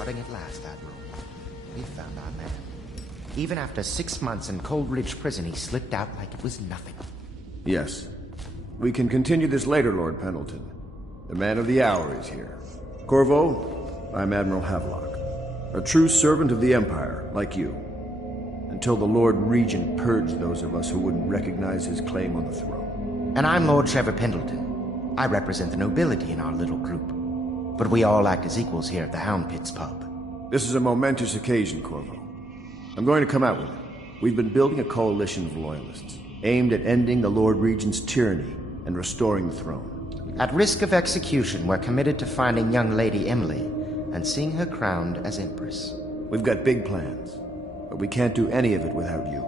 Starting at last, Admiral. We found our man. Even after 6 months in Cold Ridge Prison, he slipped out like it was nothing. Yes. We can continue this later, Lord Pendleton. The man of the hour is here. Corvo, I'm Admiral Havelock. A true servant of the Empire, like you. Until the Lord Regent purged those of us who wouldn't recognize his claim on the throne. And I'm Lord Trevor Pendleton. I represent the nobility in our little group. But we all act as equals here at the Hound Pits pub. This is a momentous occasion, Corvo. I'm going to come out with it. We've been building a coalition of loyalists, aimed at ending the Lord Regent's tyranny and restoring the throne. At risk of execution, we're committed to finding young Lady Emily and seeing her crowned as Empress. We've got big plans, but we can't do any of it without you.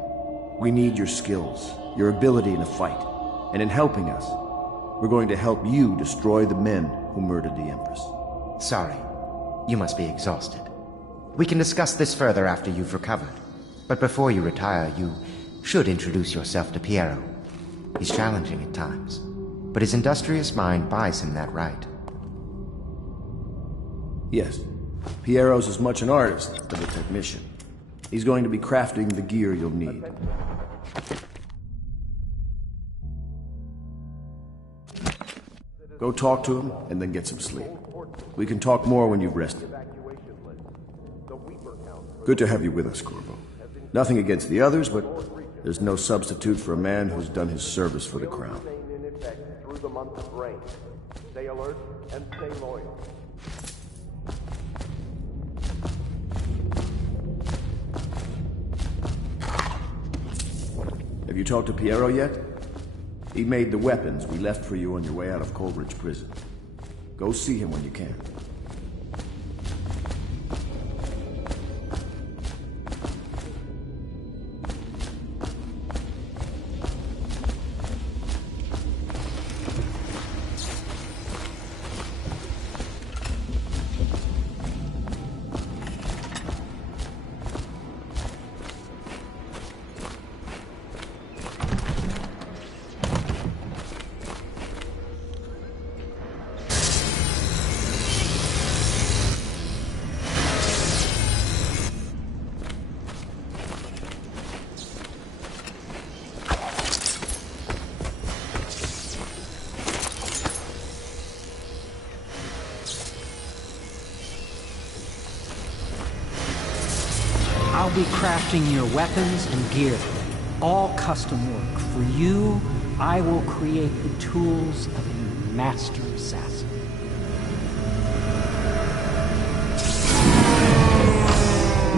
We need your skills, your ability in a fight, and in helping us, we're going to help you destroy the men who murdered the Empress. Sorry, you must be exhausted. We can discuss this further after you've recovered. But before you retire, you should introduce yourself to Piero. He's challenging at times, but his industrious mind buys him that right. Yes, Piero's as much an artist as a technician. He's going to be crafting the gear you'll need. Go talk to him, and then get some sleep. We can talk more when you've rested. Good to have you with us, Corvo. Nothing against the others, but there's no substitute for a man who's done his service for the crown. Through the month of rain. Stay alert and stay loyal. Have you talked to Piero yet? He made the weapons we left for you on your way out of Coleridge Prison. Go see him when you can. I'll be crafting your weapons and gear, all custom work. For you, I will create the tools of a master assassin.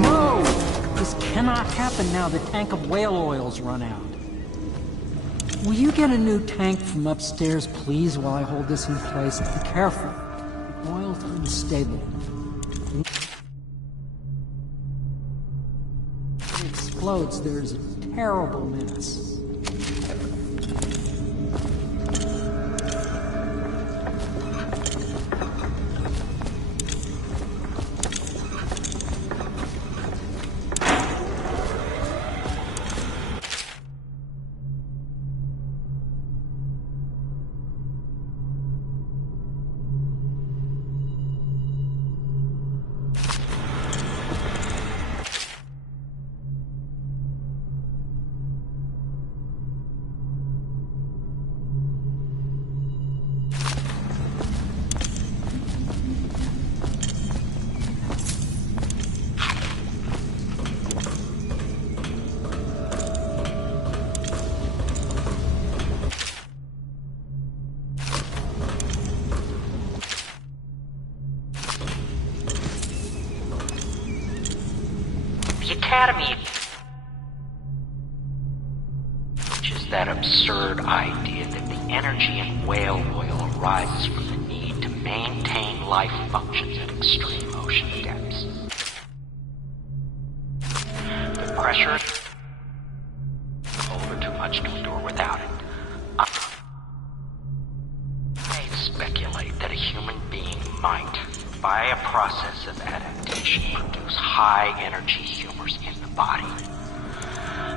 No! This cannot happen now. The tank of whale oil's run out. Will you get a new tank from upstairs, please, while I hold this in place? Be careful. The oil's unstable. Explodes, there's a terrible mess. Academy, which is that absurd idea that the energy in whale oil arises from the need to maintain life functions at extreme ocean depths. The pressure over too much to endure without it. I speculate that a human being might, by a process of adaptation, produce high-energy humors in the body.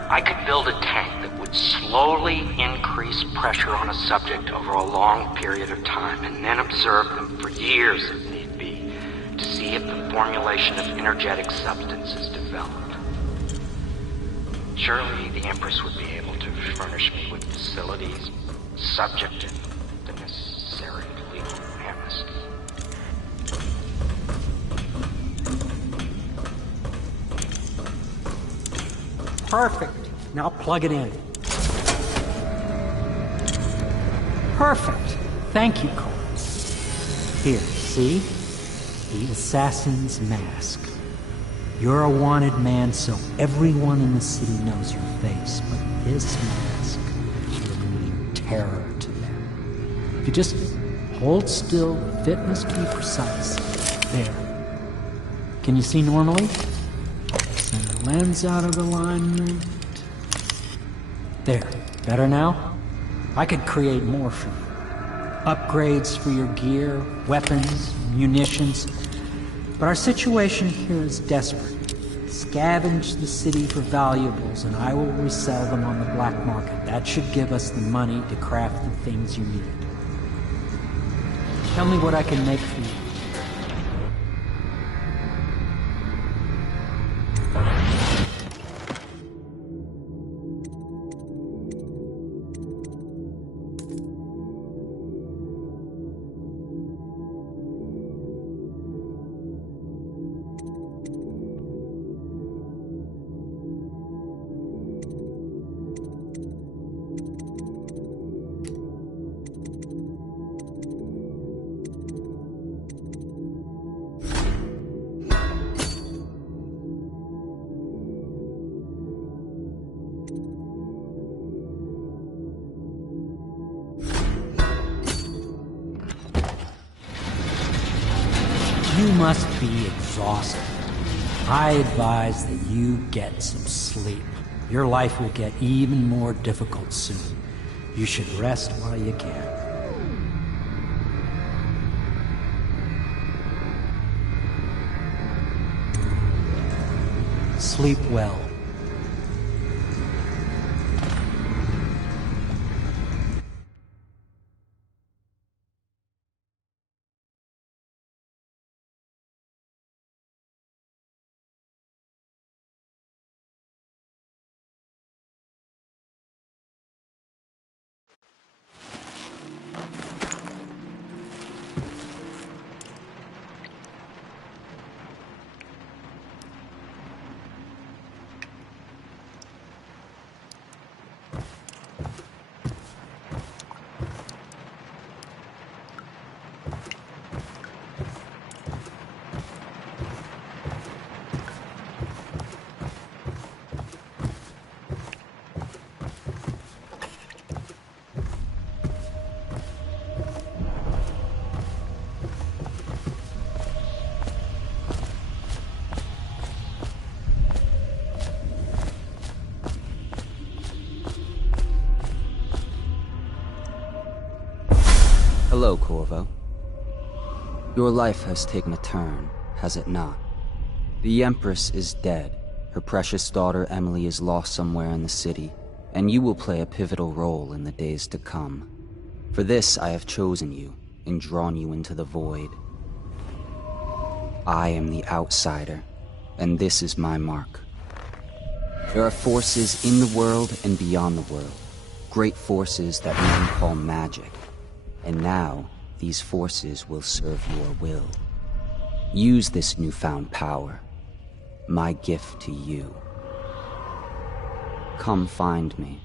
I could build a tank that would slowly increase pressure on a subject over a long period of time and then observe them for years if need be, to see if the formulation of energetic substance is developed. Surely the Empress would be able to furnish me with facilities subject to the necessary legal amnesty. Perfect. Now plug it in. Perfect. Thank you, Cole. Here, see? The assassin's mask. You're a wanted man, so everyone in the city knows your face, but this mask will mean terror to them. If you just hold still, fit must be precise. There. Can you see normally? Send the lens out of alignment. There. Better now? I could create more for you. Upgrades for your gear, weapons, munitions. But our situation here is desperate. Scavenge the city for valuables and I will resell them on the black market. That should give us the money to craft the things you need. Tell me what I can make for you. You must be exhausted. I advise that you get some sleep. Your life will get even more difficult soon. You should rest while you can. Sleep well. Hello, Corvo. Your life has taken a turn, has it not? The Empress is dead. Her precious daughter Emily is lost somewhere in the city, and you will play a pivotal role in the days to come. For this, I have chosen you and drawn you into the void. I am the outsider, and this is my mark. There are forces in the world and beyond the world, great forces that men call magic. And now, these forces will serve your will. Use this newfound power, my gift to you. Come find me.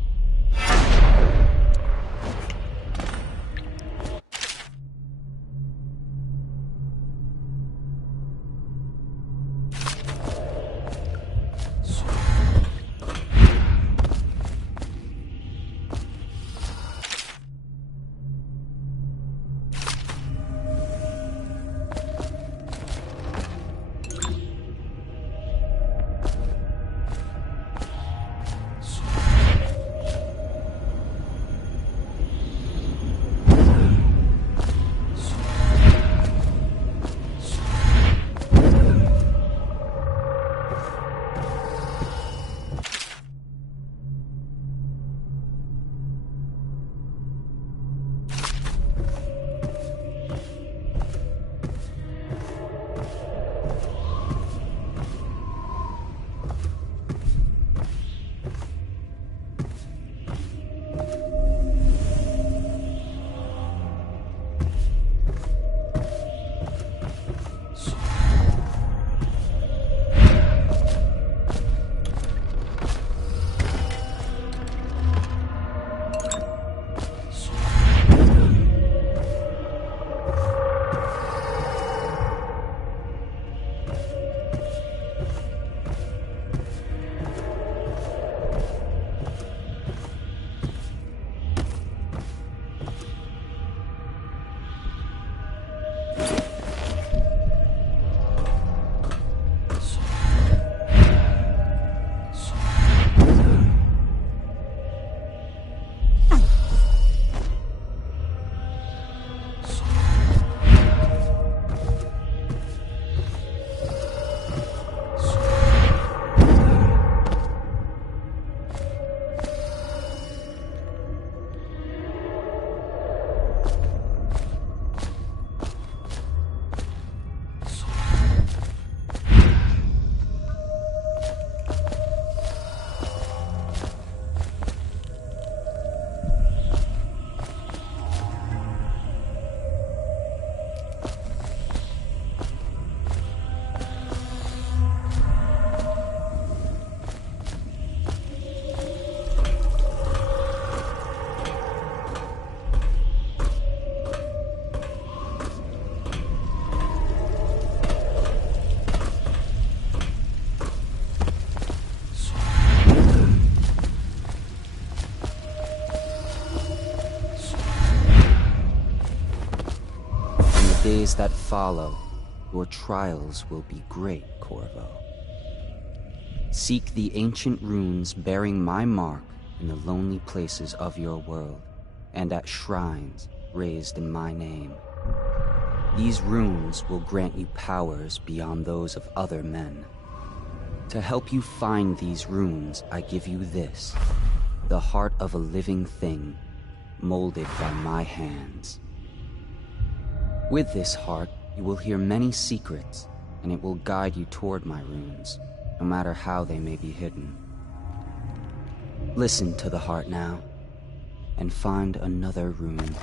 days that follow, your trials will be great, Corvo. Seek the ancient runes bearing my mark in the lonely places of your world, and at shrines raised in my name. These runes will grant you powers beyond those of other men. To help you find these runes, I give you this, the heart of a living thing, molded by my hands. With this heart, you will hear many secrets, and it will guide you toward my runes, no matter how they may be hidden. Listen to the heart now, and find another rune.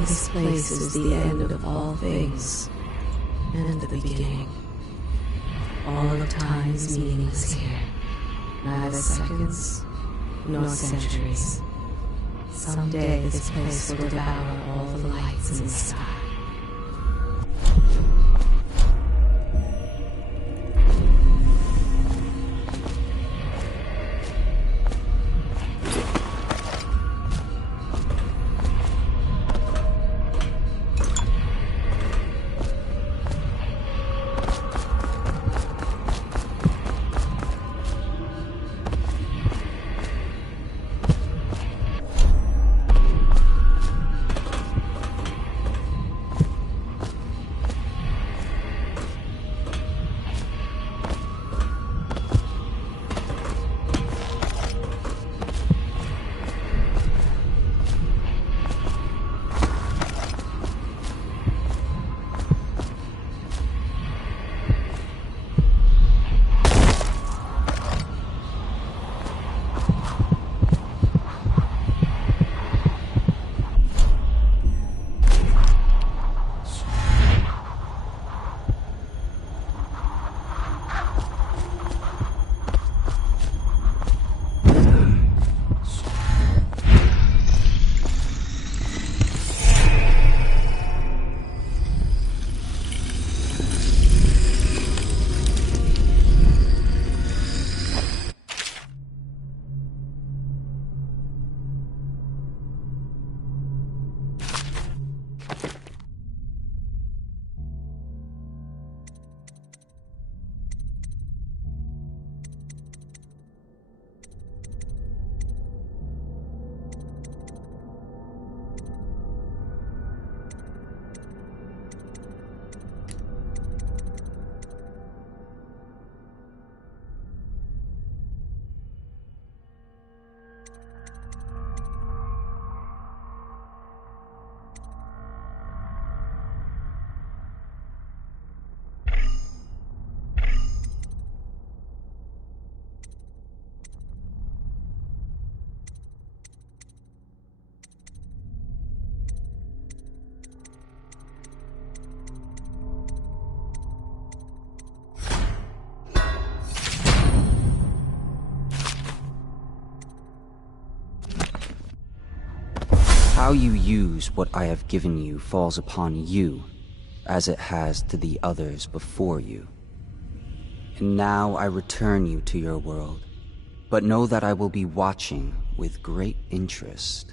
This place is the end of all things, and the beginning. All of time's meaning is here. Neither seconds, nor centuries. Someday this place will devour all the lights in the sky. How you use what I have given you falls upon you, as it has to the others before you. And now I return you to your world, but know that I will be watching with great interest.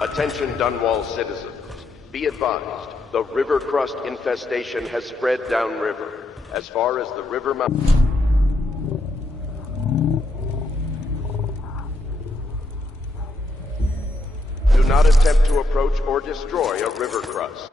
Attention Dunwall citizens. Be advised, the river crust infestation has spread downriver, as far as the river mouth. Do not attempt to approach or destroy a river crust.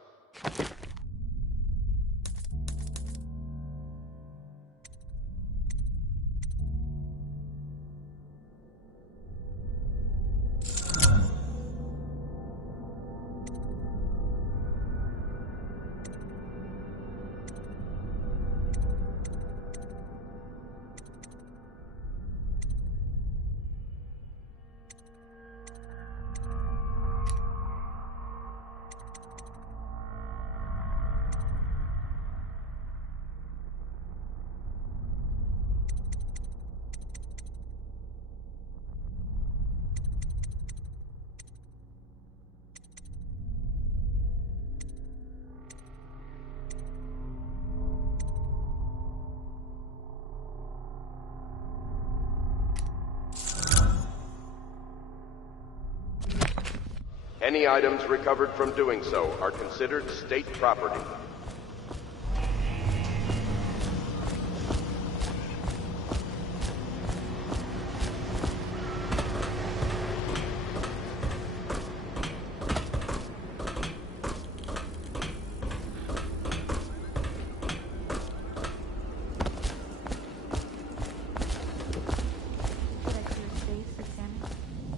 Any items recovered from doing so are considered state property.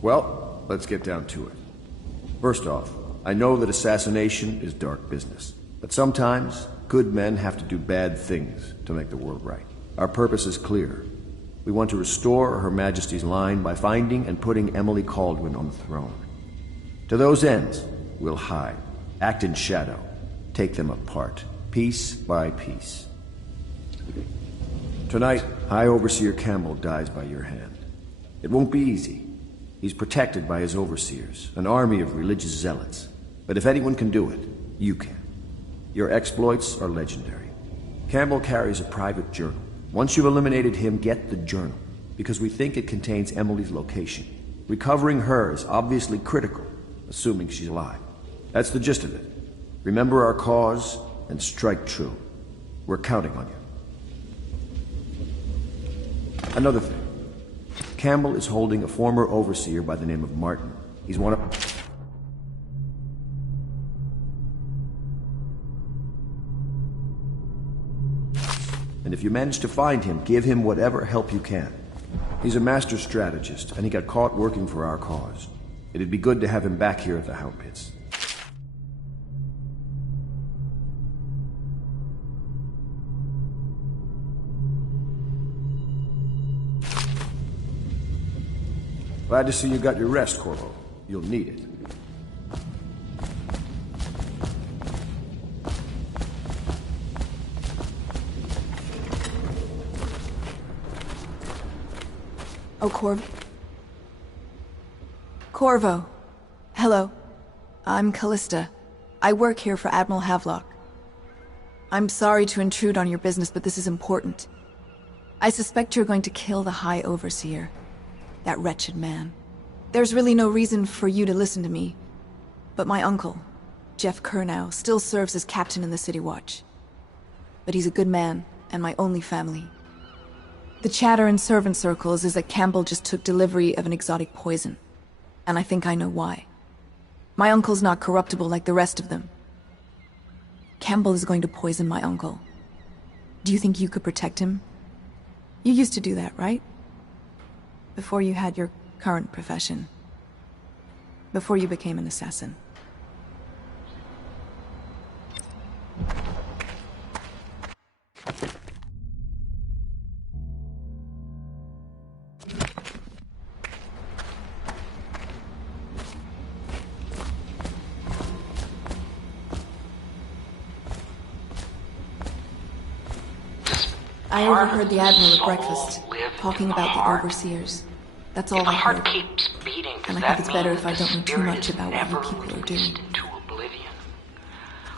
Well, let's get down to it. First off, I know that assassination is dark business, but sometimes good men have to do bad things to make the world right. Our purpose is clear. We want to restore Her Majesty's line by finding and putting Emily Kaldwin on the throne. To those ends, we'll hide, act in shadow, take them apart, piece by piece. Tonight, High Overseer Campbell dies by your hand. It won't be easy. He's protected by his overseers, an army of religious zealots. But if anyone can do it, you can. Your exploits are legendary. Campbell carries a private journal. Once you've eliminated him, get the journal, because we think it contains Emily's location. Recovering her is obviously critical, assuming she's alive. That's the gist of it. Remember our cause, and strike true. We're counting on you. Another thing. Campbell is holding a former overseer by the name of Martin. He's one of... And if you manage to find him, give him whatever help you can. He's a master strategist, and he got caught working for our cause. It'd be good to have him back here at the Hound Pits. Glad to see you got your rest, Corvo. You'll need it. Oh, Corvo. Hello. I'm Callista. I work here for Admiral Havelock. I'm sorry to intrude on your business, but this is important. I suspect you're going to kill the High Overseer. That wretched man. There's really no reason for you to listen to me. But my uncle, Jeff Kernow, still serves as captain in the City Watch. But he's a good man, and my only family. The chatter in servant circles is that Campbell just took delivery of an exotic poison. And I think I know why. My uncle's not corruptible like the rest of them. Campbell is going to poison my uncle. Do you think you could protect him? You used to do that, right? Before you had your current profession. Before you became an assassin. I overheard the Admiral at breakfast, talking about the Overseers. That's all I heard. Keeps beating, and I think it's better if I don't know too much about what you people are doing. Into oblivion.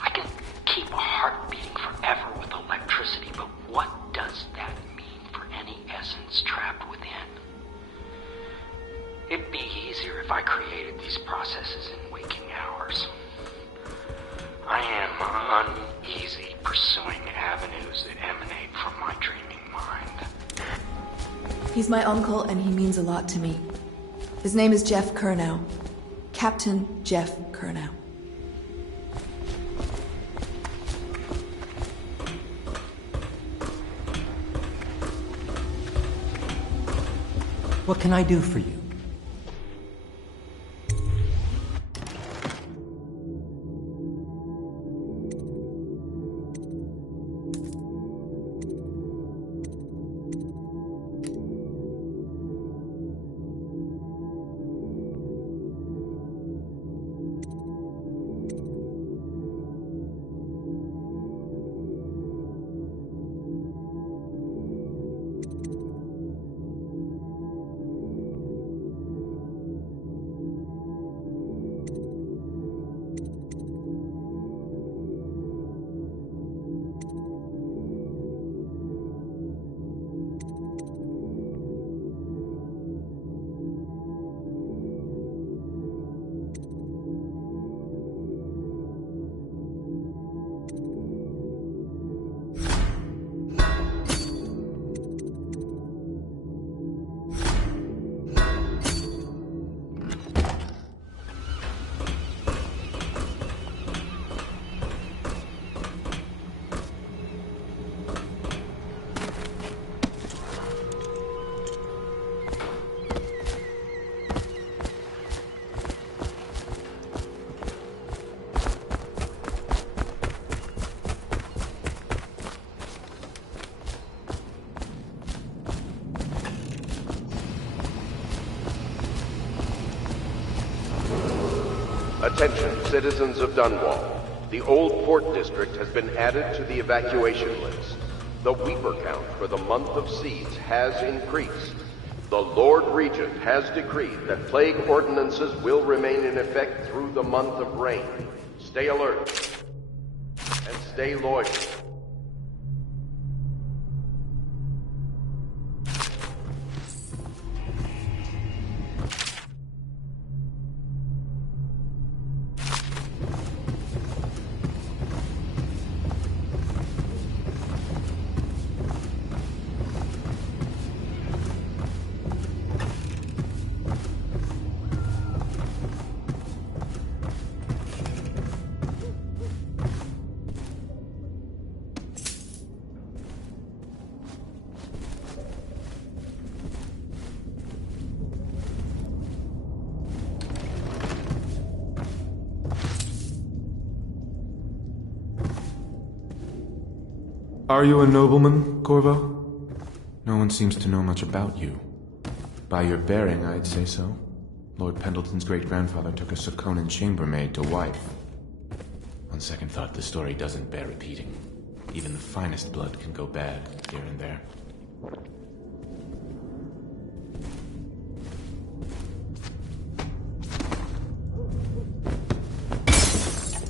I can keep a heart beating forever with electricity, but what does that mean for any essence trapped within? It'd be easier if I created these processes in waking hours. I am uneasy pursuing avenues that emanate from my dreaming mind. He's my uncle, and he means a lot to me. His name is Jeff Curnow. Captain Jeff Curnow. What can I do for you? Attention, citizens of Dunwall. The old port district has been added to the evacuation list. The Weeper count for the month of siege has increased. The Lord Regent has decreed that plague ordinances will remain in effect through the month of rain. Stay alert and stay loyal. Are you a nobleman, Corvo? No one seems to know much about you. By your bearing, I'd say so. Lord Pendleton's great-grandfather took a Sokonan chambermaid to wife. On second thought, the story doesn't bear repeating. Even the finest blood can go bad, here and there.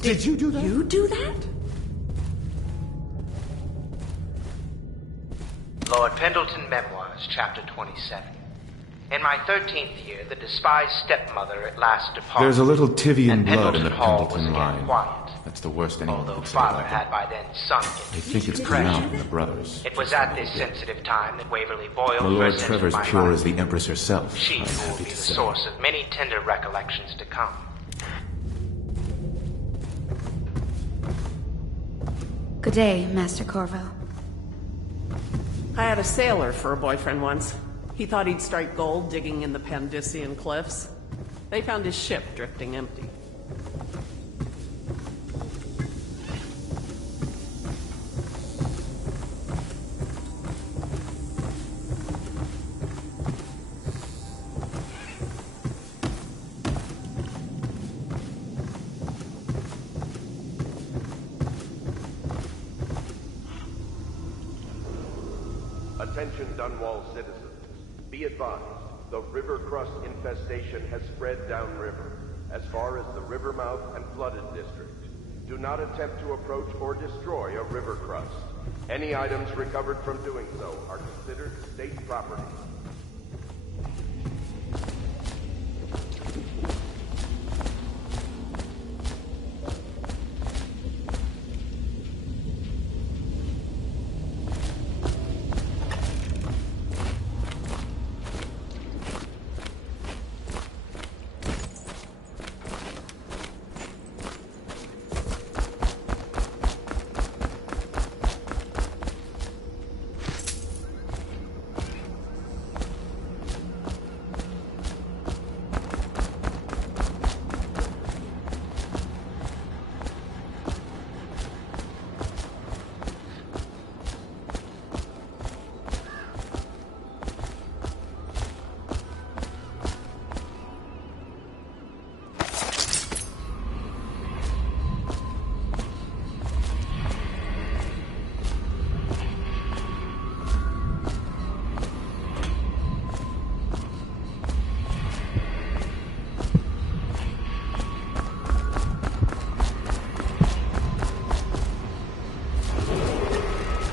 Did you do that? You do that? Lord Pendleton Memoirs, Chapter 27. In my 13th year, the despised stepmother at last departed. There's a little Tivian and blood in the Hall was Pendleton again line. quiet, That's the worst anyone although could say father about had them. by then sunk They into think it's come out in the brothers. It was at this sensitive time that Waverly Boyle My Lord first Trevor's entered my pure life. as the Empress herself, She I'm who will happy be to the say. source of many tender recollections to come. Good day, Master Corvo. I had a sailor for a boyfriend once. He thought he'd strike gold digging in the Pandician cliffs. They found his ship drifting empty. Attention Dunwall citizens. Be advised, the river crust infestation has spread downriver, as far as the river mouth and flooded district. Do not attempt to approach or destroy a river crust. Any items recovered from doing so are considered state property.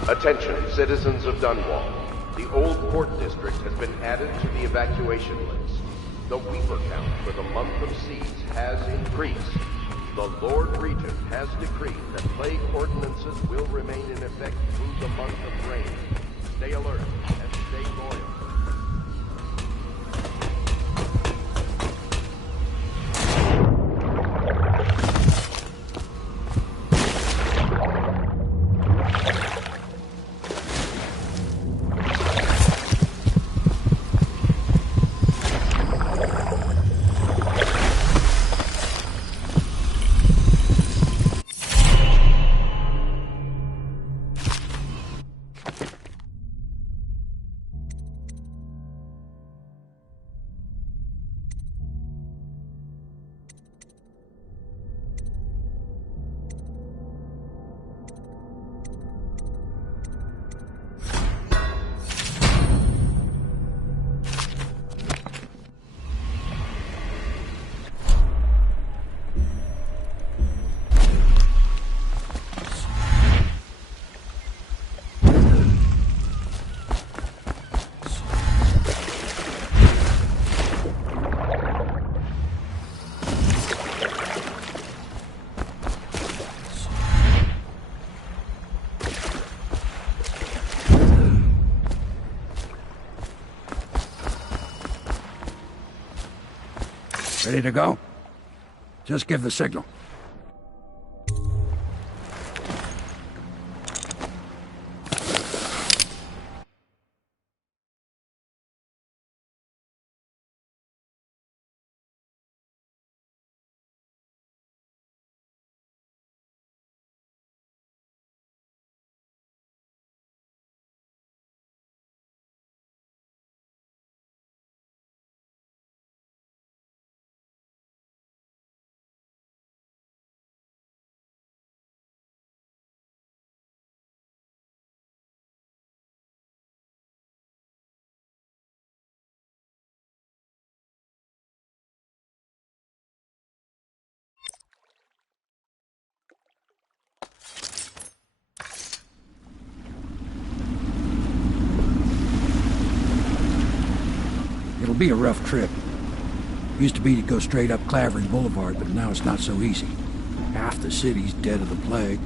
Attention, citizens of Dunwall. The Old Port District has been added to the evacuation list. The Weeper count for the month of siege has increased. The Lord Regent has decreed that plague ordinances will remain in effect through the month of rain. Stay alert and stay loyal. Ready to go? Just give the signal. It'll be a rough trip. Used to be to go straight up Clavering Boulevard, but now it's not so easy. Half the city's dead of the plague.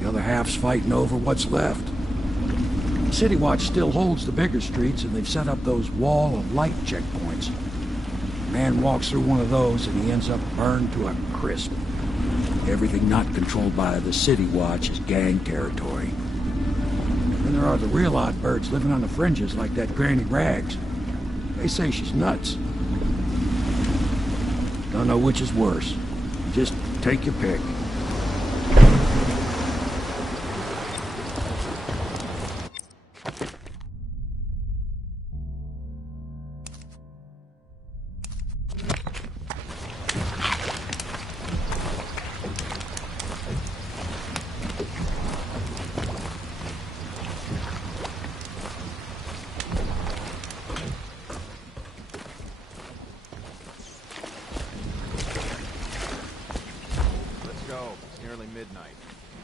The other half's fighting over what's left. City Watch still holds the bigger streets, and they've set up those wall of light checkpoints. A man walks through one of those, and he ends up burned to a crisp. Everything not controlled by the City Watch is gang territory. Then there are the real odd birds living on the fringes, like that Granny Rags. They say she's nuts. Don't know which is worse. Just take your pick.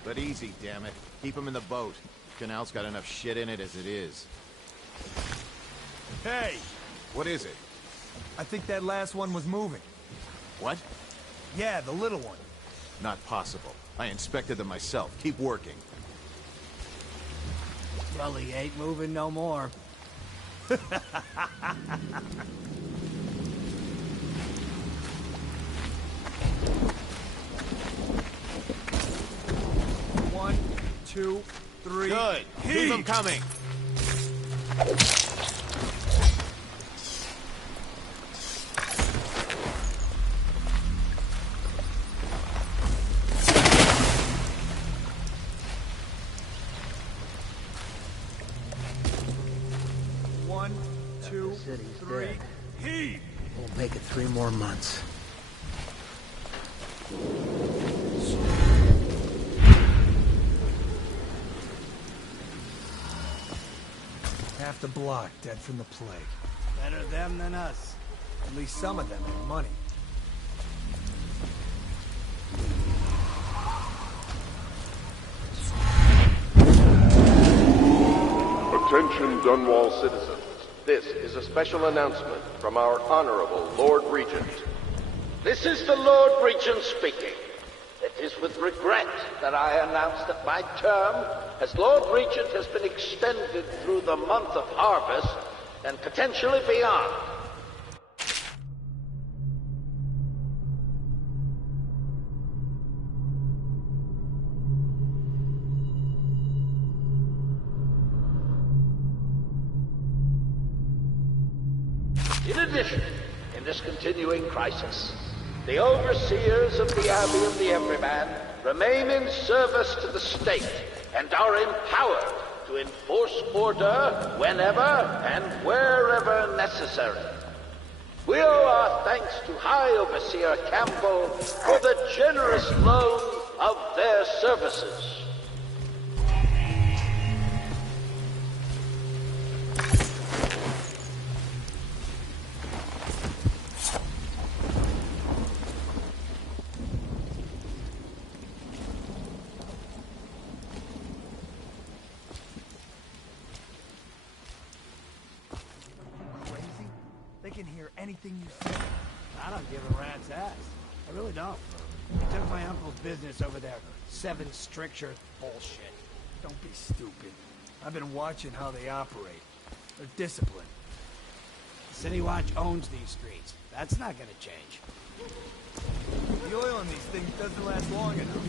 But easy, damn it. Keep them in the boat. Canal's got enough shit in it as it is. Hey! What is it? I think that last one was moving. What? Yeah, the little one. Not possible. I inspected them myself. Keep working. Well, he ain't moving no more. One, two, three. Good. Keep them coming. One, two, three. Heave! We'll make it 3 more months. Half the block dead from the plague. Better them than us. At least some of them had money. Attention Dunwall citizens. This is a special announcement from our Honorable Lord Regent. This is the Lord Regent speaking. It is with regret that I announce that my term as Lord Regent has been extended through the month of harvest and potentially beyond. In addition, in this continuing crisis, the overseers of the Abbey of the Everyman remain in service to the state and are empowered to enforce order whenever and wherever necessary. We owe our thanks to High Overseer Campbell for the generous loan of their services. Anything you say. I don't give a rat's ass. I really don't. They took my uncle's business over there. 7 stricture bullshit. Don't be stupid. I've been watching how they operate. They're disciplined. The City Watch owns these streets. That's not gonna change. The oil in these things doesn't last long enough.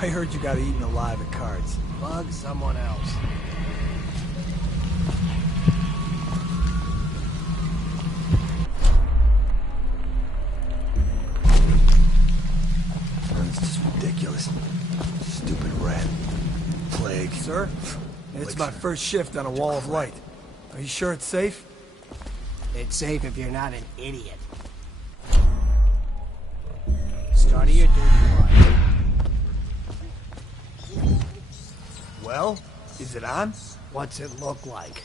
I heard you got eaten alive at cards. Bug someone else. This is ridiculous. Stupid rat. Plague. Sir? It's my first shift on a wall of light. Are you sure it's safe? It's safe if you're not an idiot. Start of your duty line. Well, is it on? What's it look like?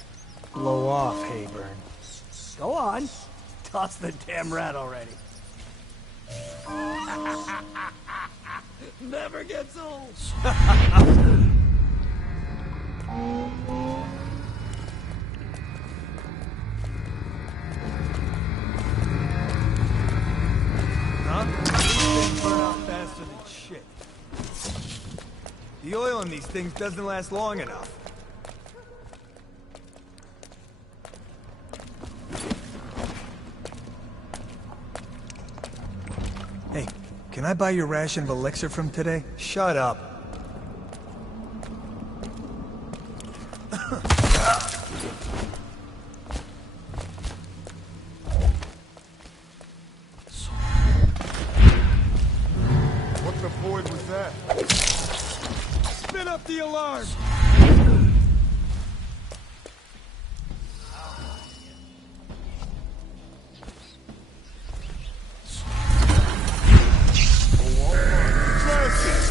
Blow off, Hayburn. Go on. Toss the damn rat already. Never gets old. Huh? These things burn out faster than shit. The oil in these things doesn't last long enough. Hey, can I buy your ration of elixir from today? Shut up. What the void was that? Spin up the alarm!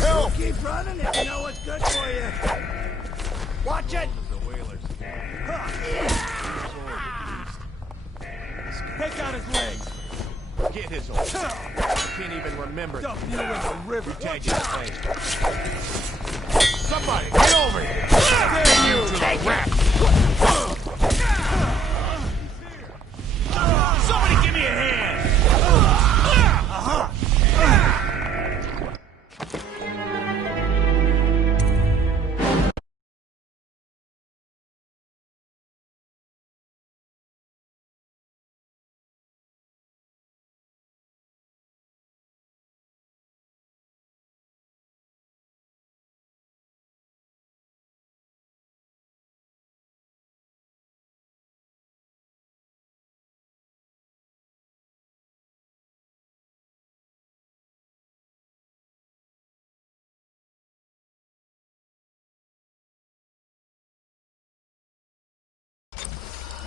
Help! Keep running if you know what's good for you. Watch it! Take out his legs! Get his old. Can't even remember. Dump you in the river. You can't get away. Somebody, get over here! Damn you to the rat!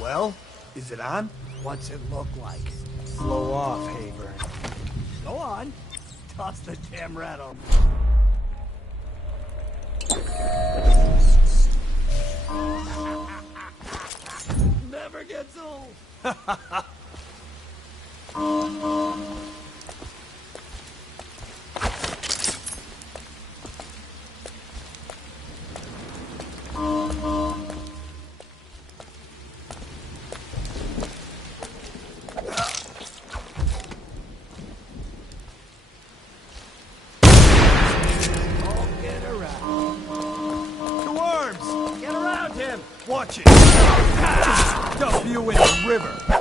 Well, is it on? What's it look like? Blow off, Hayburn. Go on. Toss the damn rattle. Never gets old. Watch it! Dump you in the river!